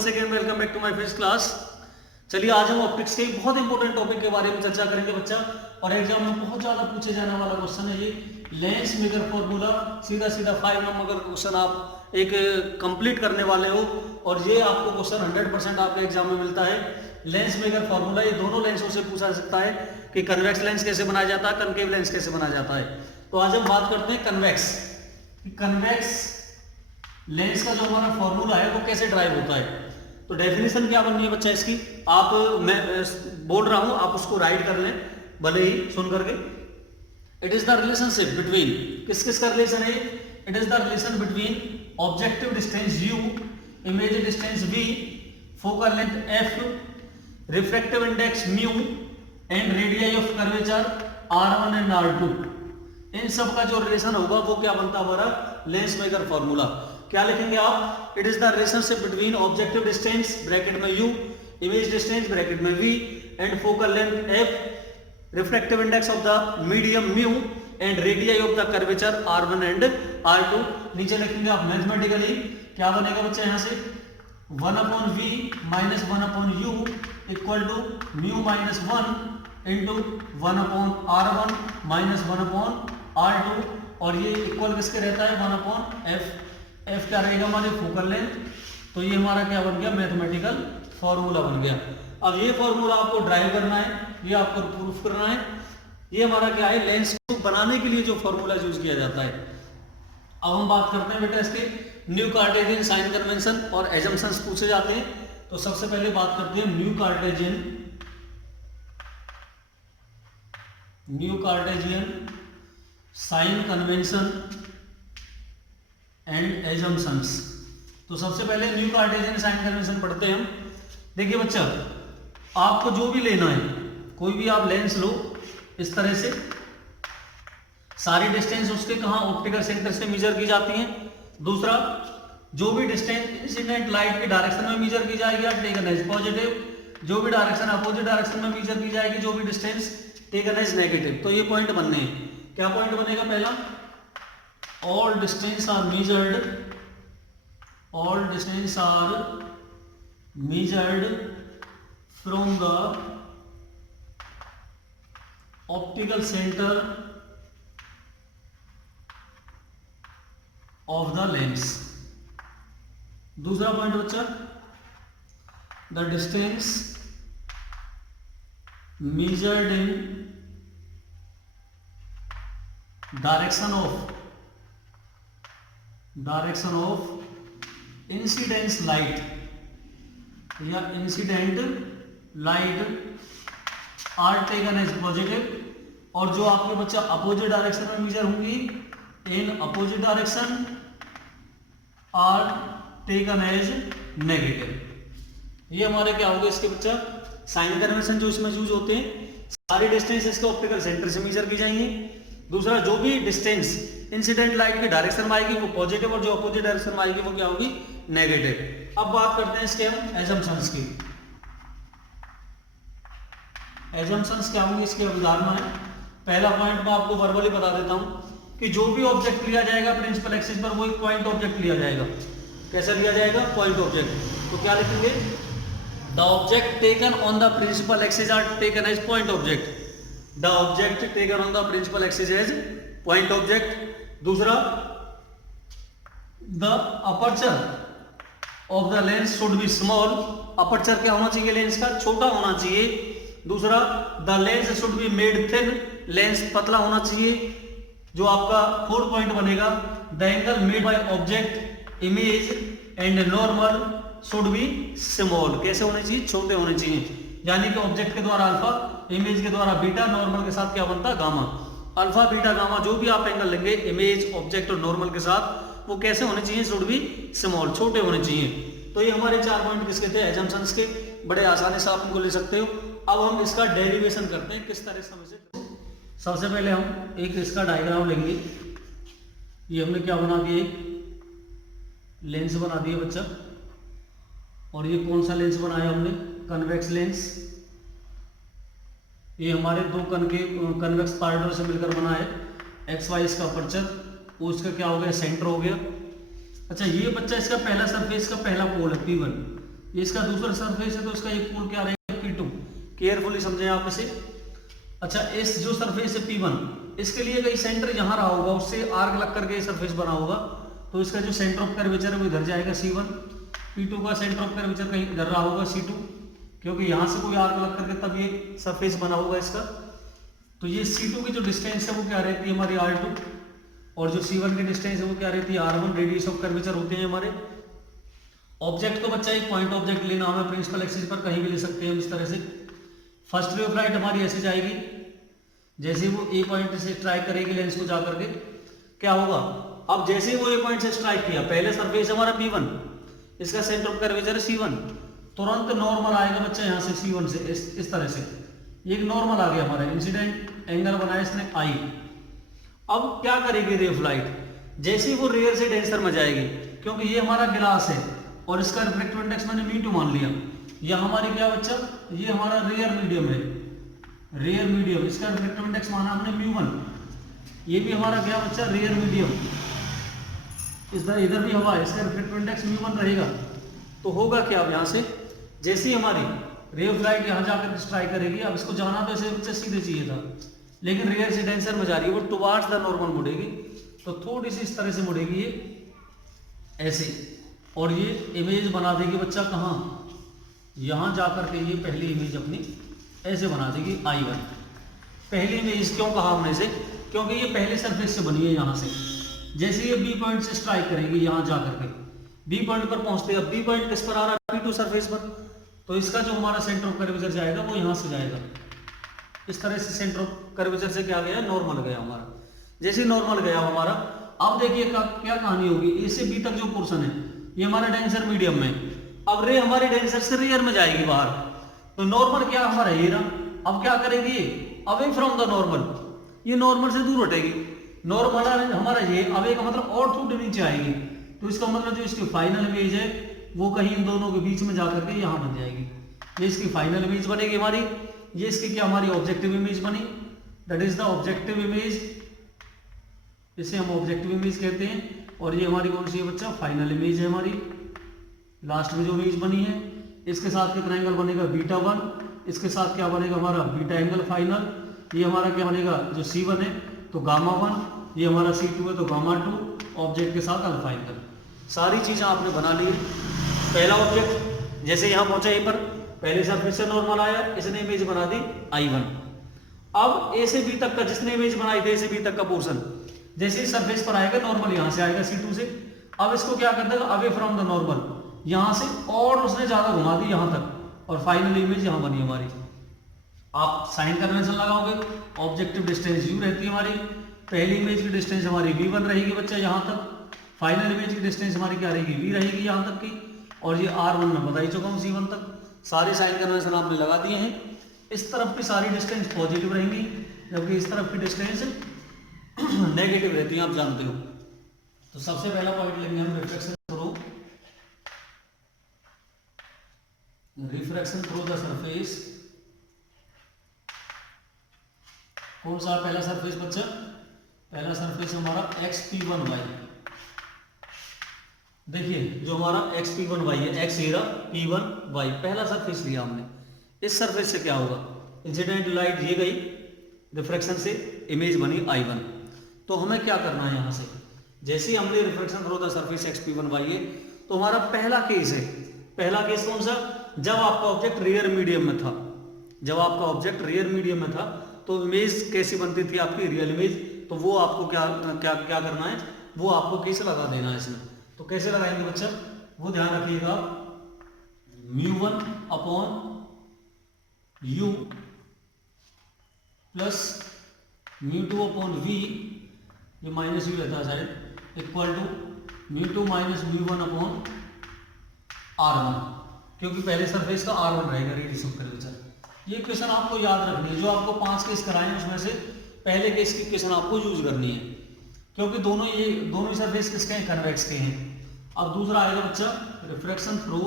Second welcome back to my first class. चलिए आज हम ऑप्टिक्स के बहुत इंपॉर्टेंट टॉपिक के बारे में चर्चा करेंगे बच्चा। और एग्जाम में बहुत ज्यादा पूछे जाने वाला क्वेश्चन है ये लेंस मेकर फॉर्मूला। सीधा सीधा 5 नंबर का क्वेश्चन आप एक कंप्लीट करने वाले हो और ये आपको क्वेश्चन 100% आपके एग्जाम में मिलता है। लेंस मेकर फॉर्मूला ये दोनों लेंसों से पूछा जा सकता है कि कन्वेक्स लेंस कैसे बनाया जाता है, कनकेव लेंस कैसे बनाया जाता है। तो आज हम बात करते हैं कन्वेक्स लेंस का जो हमारा फॉर्मूला है वो कैसे ड्राइव होता है। तो डेफिनेशन क्या बननी है बच्चा इसकी, आप मैं बोल रहा हूं आप उसको राइट कर लें भले ही सुन करके। It is the relationship between, किस किस का रिलेशन है, it is the relation between objective distance u, image distance v, focal length f, refractive index mu and radius of curvature r1 and r2। इन सब का जो रिलेशन होगा वो क्या बनता है हमारा लेंस मेकर फॉर्मूला। क्या लिखेंगे आप, it is the relationship between objective distance bracket में u, इमेज डिस्टेंस ब्रैकेट में v and focal length f, refractive index of the medium mu and radius of the curvature r1 and r2। नीचे लिखेंगे आप mathematically क्या बनेगा बच्चा, यहाँ से 1/v minus 1/u equal to mu minus 1 into 1/r1 minus 1/r2 और ये इक्वल किसके रहता है 1/f। f क्या रहेगा हमारे फोकल लेंथ। तो ये हमारा क्या बन गया मैथमेटिकल फॉर्मूला बन गया। अब ये फॉर्मूला आपको ड्राइव करना है, ये आपको प्रूफ करना है। ये हमारा क्या है लेंस को बनाने के लिए जो फॉर्मूला यूज किया जाता है। अब हम बात करते हैं बेटा इसके न्यू कार्टेशियन साइन कन्वेंशन और एजम्पशंस पूछे जाते हैं। तो सबसे पहले बात करते हैं new Cartesian sign convention and assumptions. तो सबसे पहले न्यू कार्टेशियन साइन कन्वेंशन पढ़ते हैं हम। देखिए बच्चा, आपको जो भी लेना है, कोई भी आप लेंस लो इस तरह से, सारी डिस्टेंस उसके कहाँ ऑप्टिकल सेंटर से मेजर की जाती हैं। दूसरा, जो भी डिस्टेंस इंसिडेंट लाइट की डायरेक्शन में मेजर की जाएगी टेकन एज पॉजिटिव, जो भी डायरेक्शन अपोजिट डायरेक्शन में मेजर की जाएगी, जो भी डिस्टेंस टेकन एज नेगेटिव। तो ये पॉइंट बनने हैं। क्या पॉइंट बनेगा पहला, all distance are measured from the optical center of the lens। दूसरा पॉइंट बच्चा, the distance measured in direction of incidence light या incident light are taken as positive, और जो आपके बच्चा अपोजिट डायरेक्शन में मेजर होंगी in opposite direction are taken as negative. ये हमारे क्या होगा इसके बच्चा साइन कन्वेंशन जो इसमें यूज होते हैं। सारी डिस्टेंस इसके ऑप्टिकल सेंटर से मेजर की जाएंगी। दूसरा, जो भी डिस्टेंस इंसिडेंट लाइट की डायरेक्शन में आएगी वो पॉजिटिव और जो अपोजिट डायरेक्शन में आएगी वो क्या होगी नेगेटिव। अब बात करते हैं इसके हम एजम्पशंस की। एजम्पशंस क्या होंगी, इसकी अवधारणा है। पहला पॉइंट मैं आपको वर्बली बता देता हूं कि जो भी ऑब्जेक्ट लिया जाएगा प्रिंसिपल एक्सिस पर वो एक पॉइंट ऑब्जेक्ट लिया जाएगा। कैसा लिया जाएगा, पॉइंट ऑब्जेक्ट। तो क्या लिखेंगे, the object taken on the principal axis are taken as point object. The object taken on the principal axis as point object. दूसरा, the aperture of the lens should be small. Aperture क्या होना चाहिए lens का, छोटा होना चाहिए। दूसरा, the lens should be made thin, lens पतला होना चाहिए। जो आपका फोर्थ पॉइंट बनेगा, the angle made by object image and normal should be small. कैसे होने चाहिए, छोटे होने चाहिए। यानी कि ऑब्जेक्ट के द्वारा अल्फा, इमेज के द्वारा बीटा, नॉर्मल के साथ क्या बनता गामा। अल्फा बीटा गामा जो भी आप एंगल लेंगे इमेज ऑब्जेक्ट और नॉर्मल के साथ, वो कैसे होने चाहिए, शुड बी स्मॉल, छोटे होने चाहिए। तो ये हमारे 4 पॉइंट किसके थे, एजम्पशंस के। बड़े आसानी से आप इनको ले सकते हो। अब हम इसका डेरिवेशन करते हैं किस तरह से। सबसे पहले हम एक इसका डायग्राम लेंगे। ये हमने क्या बना दिया, लेंस बना दिया बच्चा। और ये कौन सा लेंस बनाया हमने, कन्वेक्स लेंस। ये हमारे दो कन्वेक्स पार्टनर से मिलकर बना है। एक्स वाई इसका अपर्चर, वो इसका क्या हो गया सेंटर हो गया। अच्छा, ये बच्चा इसका पहला सरफेस का पहला पोल है P1। ये इसका दूसरा सरफेस है, तो इसका ये पोल क्या रहेगा P2। केयरफुली समझें आप इसे। अच्छा, इस जो सरफेस है P1, इसके लिए कहीं सेंटर यहाँ रहा होगा, उससे आर्क लग करके सरफेस बना होगा, तो इसका जो सेंटर ऑफ कर्वेचर है वो इधर जाएगा C1। P2 का सेंटर ऑफ कर्वेचर कहीं इधर रहा होगा C2, क्योंकि यहाँ से कोई आर्क लग करके तब ये सरफेस बना होगा इसका। तो ये C2 की जो डिस्टेंस है वो क्या रहती है हमारी R2, और जो C1 की डिस्टेंस है वो क्या रहती है R1। रेडियस ऑफ कर्वेचर होते हैं हमारे। ऑब्जेक्ट को बच्चा एक पॉइंट ऑब्जेक्ट लेना हमें प्रिंसिपल एक्सिस पर, कहीं भी ले सकते हैं हम इस तरह से। फर्स्ट रे ऑफ लाइट हमारी ऐसे जाएगी, जैसे वो ए पॉइंट से स्ट्राइक करेगी लेंस को जा करके, क्या होगा, अब जैसे वो ए पॉइंट से स्ट्राइक किया, पहले सरफेस हमारा P1, इसका सेंटर ऑफ कर्वेचर है C1, तुरंत नॉर्मल आएगा बच्चा यहाँ से C1 से, इस तरह से ये एक नॉर्मल आ गया हमारा, इंसिडेंट एंगल बनाया इसने I। अब क्या करेगी रे ऑफ लाइट, जैसे वो रेयर से डेंसर में जाएगी, क्योंकि ये हमारा गिलास है और इसका रिफ्रैक्टिव इंडेक्स मैंने μ2 मान लिया। यह हमारी क्या बच्चा, ये हमारा रेयर मीडियम है, रेयर मीडियम, इसका रिफ्रैक्टिव इंडेक्स माना हमने μ1। ये भी हमारा क्या बच्चा, रेयर मीडियम, इधर भी हवा है, इसका रिफ्रैक्टिव इंडेक्स μ1 रहेगा। तो होगा क्या, अब यहाँ से जैसे ही हमारी रे ऑफ लाइट यहाँ जाकर स्ट्राइक करेगी, अब इसको जाना तो ऐसे बच्चा सीधे चाहिए था, लेकिन रेयर से डेंसर में जा रही है, वो टुवार्ड्स द नॉर्मल मुड़ेगी, तो थोड़ी सी इस तरह से मुड़ेगी ये ऐसे, और ये इमेज बना देगी बच्चा कहाँ, यहाँ जाकर के ये पहली इमेज अपनी ऐसे बना देगी I1। पहली इमेज क्यों कहा हमने से, क्योंकि ये पहले सरफेस से बनी है यहाँ से, जैसे ये B पॉइंट से स्ट्राइक करेगी यहाँ जाकर के B पॉइंट पर पहुंचते हैं, B पॉइंट किस पर आ रहा है, P2 सरफेस पर, तो इसका जो हमारा सेंटर ऑफ कर्वेचर जाएगा वो यहाँ से जाएगा, इस तरह से सेंटर ऑफ कर्वेचर से क्या गया, नॉर्मल गया हमारा। जैसे नॉर्मल गया हमारा, अब देखिए क्या कहानी होगी, A से B तक जो पोर्शन है ये हमारा डेंसर मीडियम में, अब रे हमारे डेंसर से रेयर में जाएगी बाहर, तो नॉर्मल क्या हमारा ये रहा, अब क्या करेगी ये, अवे फ्रॉम द नॉर्मल, ये नॉर्मल से दूर हटेगी, नॉर्मल हमारा ये अवे का मतलब और थोड़ी नीचे आएगी, तो इसका मतलब जो इसकी फाइनल इमेज है वो कहीं इन दोनों के बीच में जाकर के यहाँ बन जाएगी, ये इसकी फाइनल इमेज बनेगी हमारी, ये इसकी क्या हमारी ऑब्जेक्टिव इमेज बनी, that is the objective image, इसे हम ऑब्जेक्टिव इमेज कहते हैं। और ये हमारी कौन सी है बच्चा, फाइनल इमेज है हमारी, लास्ट में जो इमेज बनी है, इसके साथ कितना एंगल बनेगा β1, इसके साथ क्या बनेगा हमारा बीटा एंगल फाइनल, ये हमारा क्या बनेगा जो C1 है तो γ1, ये हमारा C2 है तो γ2, ऑब्जेक्ट के साथ अल्फा एंगल। सारी चीजें आपने बना ली। पहला ऑब्जेक्ट जैसे यहाँ पहुंचा ए पर, पहले सरफेस से नॉर्मल आया, इसने इमेज बना दी I1। अब A से B तक का जिसने इमेज बनाई थी, A से B तक का पोर्शन जैसे इस सरफेस पर आएगा नॉर्मल यहाँ से आएगा C2 से, अब इसको क्या कर देगा अवे फ्रॉम द नॉर्मल यहाँ से, और उसने ज्यादा घुमा दी यहाँ तक, और फाइनल इमेज यहाँ बनी हमारी। आप साइन कन्वेंशन लगाओगे, ऑब्जेक्टिव डिस्टेंस u रहती है हमारी, पहली इमेज की डिस्टेंस हमारी v1 रहेगी बच्चा यहाँ तक, फाइनल इमेज की डिस्टेंस हमारी क्या रहेगी v रहेगी यहाँ तक की, और ये r1 में बता ही चुका हूँ c1 तक। सारे साइन कन्वेंशन आपने लगा दिए हैं। इस तरफ की सारी डिस्टेंस पॉजिटिव रहेंगी, जबकि इस तरफ की डिस्टेंस नेगेटिव रहती है, आप जानते हो। तो सबसे पहला पॉइंट लेंगे हम refraction through, refraction through the surface. कौन सा पहला सरफेस बच्चा, पहला सरफेस हमारा xp1y। देखिए जो हमारा xp1y है, x एरा p1y पहला सरफेस लिया हमने। इस सरफेस से क्या होगा, इंसिडेंट लाइट ये गई, रिफ्रैक्शन से इमेज बनी I1। तो हमें क्या करना है यहाँ से, जैसे हमने refraction through the surface xp1y है, तो हमारा पहला केस है, पहला केस कौन सा, जब आपका ऑब्जेक्ट रेयर मीडियम में था, जब आपका ऑब्जेक्ट रेयर मीडियम में था तो इमेज कैसी बनती थी आपकी, रियल इमेज। तो वो आपको क्या क्या क्या करना है, वो आपको कैसे लगा देना है इसमें। तो कैसे लगाएंगे बच्चा, वो ध्यान रखिएगा, μ1 upon u plus μ2 upon v, ये माइनस u रहता है शायद, equal to μ2 minus μ1 upon r1, क्योंकि पहले सरफेस का r1 रहेगा रेडियस ऑफ कर्वेचर। ये क्वेश्चन आपको याद रखनी है, जो आपको 5 केस कराए उसमें से पहले केस की क्वेश्चन आपको यूज करनी है, क्योंकि दोनों ही सरफेस किसके हैं, कन्वेक्स के हैं। अब दूसरा आएगा बच्चा रिफ्रैक्शन थ्रू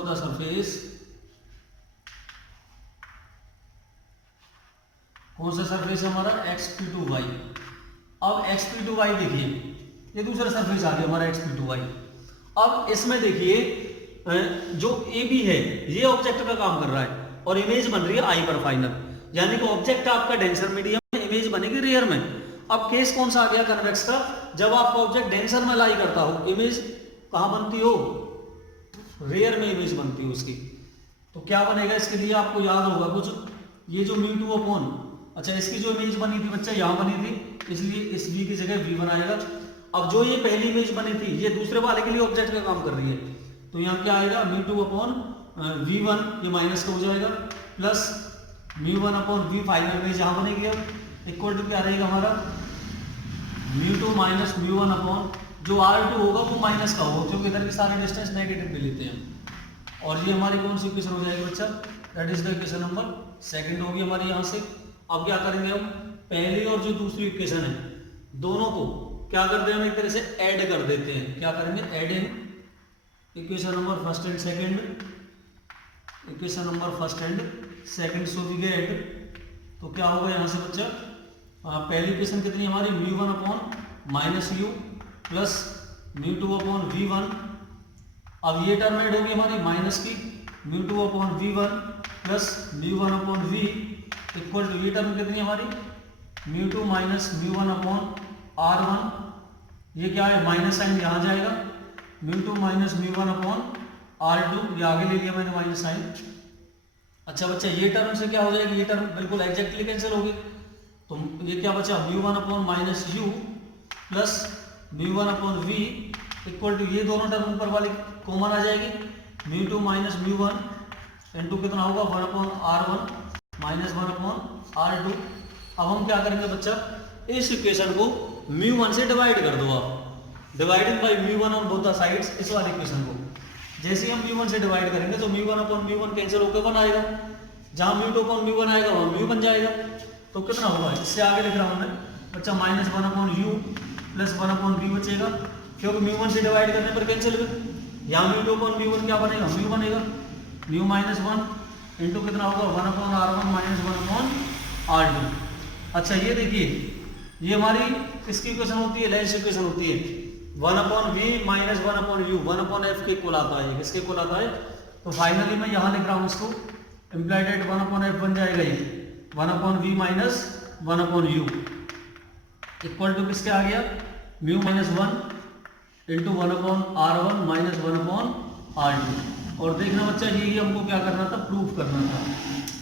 द सरफेस। कौन सा सरफेस है हमारा, xp2y। अब xp2y देखिए, ये दूसरा सरफेस आ गया हमारा xp2y। अब इसमें देखिए जो ए बी है ये ऑब्जेक्ट का काम कर रहा है और इमेज बन रही है आई पर फाइनल, यानी कि ऑब्जेक्ट आपका डेंसर मीडियम में, इमेज बनेगी रेयर में। अब केस कौन सा आ गया कन्वेक्स का, जब आपका ऑब्जेक्ट डेंसर में लाई करता हो, इमेज कहां बनती हो, रेयर में इमेज बनती है उसकी। तो क्या बनेगा इसके लिए आपको याद होगा कुछ, ये जो μ2 अपॉन, अच्छा इसकी जो इमेज बनी थी बच्चा यहाँ बनी थी, इसलिए इस v की जगह v बनाएगा। अब जो ये पहली इमेज बनी थी ये दूसरे वाले के लिए ऑब्जेक्ट का काम कर रही है, तो यहाँ क्या आएगा μ2 अपॉन v1, ये माइनस का हो जाएगा, plus μ1 upon v final image यहाँ बनेगी। अब इक्वल टू क्या रहेगा हमारा μ2 माइनस μ1 अपॉन जो r2 होगा वो माइनस का होगा क्योंकि इधर के सारे डिस्टेंस नेगेटिव भी लेते हैं। और ये हमारी कौन सी इक्वेशन हो जाएगी बच्चा, that is the equation number second होगी हमारी यहाँ से। अब क्या करेंगे हम, पहली और जो दूसरी इक्वेशन है दोनों को क्या करते हैं हम एक तरह से ऐड कर देते हैं। क्या करेंगे, add in equation number first and second, equation number first and second so we get, तो क्या होगा यहाँ से बच्चा, पहली इक्वेशन कितनी हमारी μ1 upon minus u plus μ2 upon v1। अब ये टर्म ऐड होगी हमारी माइनस की μ2 upon v1 plus μ1 upon v equal to ये टर्म कितनी हमारी μ2 माइनस μ1 अपॉन r1, ये क्या है माइनस साइन यहाँ जाएगा, μ2 माइनस μ1 अपॉन r2, ये आगे ले लिया मैंने माइनस साइन। अच्छा बच्चा ये टर्म से क्या हो जाएगी, ये टर्म बिल्कुल एग्जैक्टली कैंसिल होगी, तो ये क्या बचा μ1 upon minus u plus μ1 upon v equal to ये दोनों टर्म ऊपर वाली कॉमन आ जाएगी, μ2 माइनस μ1 इंटू कितना होगा 1 upon r1 minus 1 upon r2। अब हम क्या करेंगे बच्चा, इस इक्वेशन को μ1 से डिवाइड कर दो आप, divided by μ1 on both the sides, इस वाले इक्वेशन को जैसे हम μ1 से डिवाइड करेंगे तो μ1 अपॉन μ1 कैंसिल होकर 1 आएगा, जहां μ2 अपॉन μ1 आएगा वहां μ बन जाएगा, तो कितना होगा, इससे आगे लिख रहा हूं मैं बच्चा minus 1 upon u plus 1 upon v बचेगा, क्योंकि μ1 से डिवाइड करने पर कैंसिल हुआ, यहाँ μ2 अपॉन μ1 क्या बनेगा, μ बनेगा, μ माइनस 1 इंटू कितना होगा 1 upon r1 minus 1 upon r2। अच्छा ये देखिए ये हमारी इसकी इक्वेशन होती है, लेंस इक्वेशन होती है, 1 upon v minus 1 upon u 1 upon f के इक्वल आता है, किसके इक्वल आता है, तो फाइनली मैं यहाँ लिख रहा हूँ इसको, इम्प्लाइड एट 1 अपॉन f बन जाएगा ये 1 upon v minus 1 upon u equal to किसके आ गया, mu minus 1 into 1 upon r1 minus 1 upon r2। और देखना बच्चा ये हमको क्या करना था, प्रूफ करना था,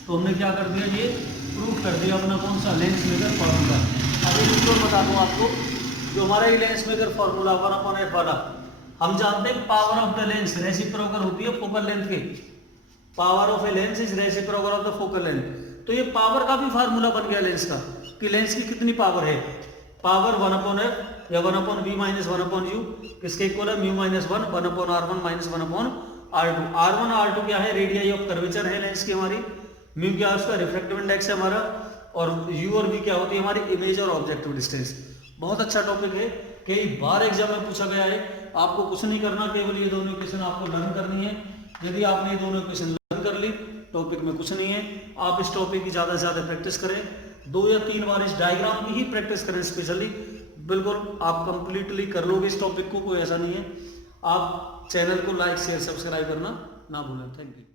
तो हमने क्या कर दिया, ये प्रूफ कर दिया अपना कौन सा, लेंस मेकर फॉर्मूला। अब एक चीज और बता दूं आपको, जो हमारा ये lens maker formula 1 upon f वाला, हम जानते हैं power of the lens reciprocal होती है फोकल लेंथ के, power of a lens is reciprocal of the focal length. तो ये पावर का भी फार्मूला बन गया लेंस का, कि लेंस की कितनी पावर है, पावर 1 अपॉन f या 1 upon v minus 1 upon u किसके इक्वल है, mu minus 1 1 upon r1 minus 1 upon r2। r1 r2 क्या है, रेडियस ऑफ कर्वेचर है लेंस की हमारी, म्यू क्या है उसका रिफ्रैक्टिव इंडेक्स है हमारा, और u और v क्या होती है हमारी इमेज और ऑब्जेक्टिव डिस्टेंस। बहुत अच्छा टॉपिक है, कई बार एग्जाम में पूछा गया है, आपको कुछ नहीं करना, केवल ये दोनों इक्वेशन आपको लर्न करनी है। यदि आपने ये दोनों इक्वेशन लर्न कर ली, टॉपिक में कुछ नहीं है, आप इस टॉपिक की ज़्यादा से ज़्यादा प्रैक्टिस करें, 2 या 3 बार इस डायग्राम की ही प्रैक्टिस करें स्पेशली, बिल्कुल आप कंप्लीटली कर लोगे इस टॉपिक को, कोई ऐसा नहीं है। आप चैनल को लाइक शेयर सब्सक्राइब करना ना भूलें। Thank you.